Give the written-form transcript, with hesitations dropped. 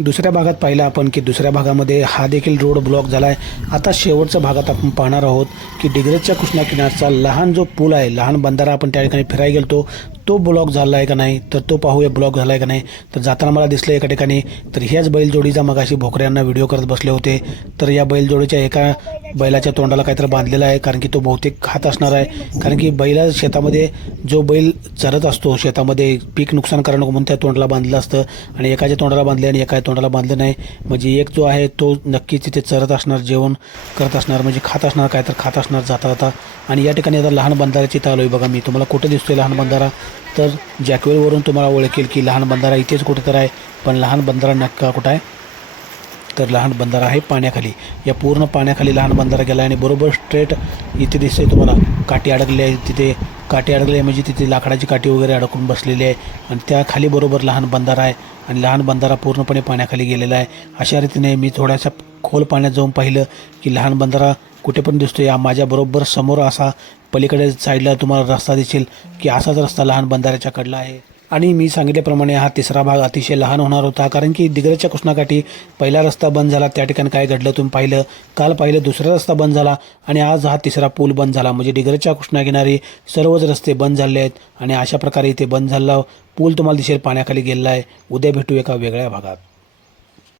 दुसऱ्या भागात पाहिलं आपण की दुसऱ्या भागामध्ये हा देखील रोड ब्लॉक झाला आहे। आता शेवटच्या भागात आपण पाहणार आहोत की डिग्रजच्या कृष्णा किनारचा लहान जो पूल आहे, लहान बंधारा, आपण त्या ठिकाणी फिरायला गेलतो, तो ब्लॉक झाला आहे का नाही, तर तो पाहूया ब्लॉक झाला आहे का नाही। तर जाताना मला दिसलं एका ठिकाणी, तर ह्याच बैलजोडीचा मगाशी भोकऱ्यांना व्हिडिओ करत बसले होते, तर या बैलजोडीच्या एका बैलाच्या तोंडाला काहीतरी बांधलेलं आहे, कारण की तो बहुतेक खात असणार आहे। कारण की बैला शेतामध्ये जो बैल चरत असतो, शेतामध्ये पीक नुकसान करणं म्हणून त्या तोंडाला बांधलं असतं, आणि एकाच्या तोंडाला बांधले आणि एका तोंडाला बांधलं नाही, म्हणजे एक जो आहे तो नक्कीच तिथे चरत असणार, जेवण करत असणार, म्हणजे खात असणार, काय तर खात असणार जाता जाता। आणि या ठिकाणी आता लहान बंधाऱ्याची चालू आहे बघा, मी तुम्हाला कुठे दिसतोय लहान बंधारा, तर जॅकवेलवरून तुम्हाला ओळखेल की लहान बंधारा इथेच कुठे तर आहे, पण लहान बंधारा नक्का कुठं आहे, तर लहान बंधारा आहे पाण्याखाली। या पूर्ण पाण्याखाली लहान बंधारा गेला आहे आणि बरोबर स्ट्रेट इथे दिसते तुम्हाला काठी अडकली आहे, तिथे काठी अडकली आहे म्हणजे तिथे लाकडाची काठी वगैरे अडकून बसलेली आहे, आणि त्या खाली बरोबर लहान बंधारा आहे, आणि लहान बंधारा पूर्णपणे पाण्याखाली गेलेला आहे। अशा रीतीने मी थोड्याशा खोल पाण्यात जाऊन पाहिलं की लहान बंधारा कुठे पण दिसतो। या माझ्या बरोबर समोर असा पलीकडे साईडला तुम्हाला रस्ता दिसेल की असाच रस्ता लहान बंधाऱ्याच्या कडला आहे। आणि मी सांगितल्याप्रमाणे हा तिसरा भाग अतिशय लहान होणार होता, कारण की दिग्रजच्या कृष्णाकाठी पहिला रस्ता बंद झाला, त्या ठिकाणी काय घडलं तुम्ही पाहिलं, काल पाहिलं दुसरा रस्ता बंद झाला, आणि आज हा तिसरा पूल बंद झाला, म्हणजे दिग्रजच्या कृष्णाकिनारी सर्वच रस्ते बंद झाले आहेत, आणि अशा प्रकारे इथे बंद झाला पूल तुम्हाला दिसेल पाण्याखाली गेलेला आहे। उद्या भेटू एका वेगळ्या भागात।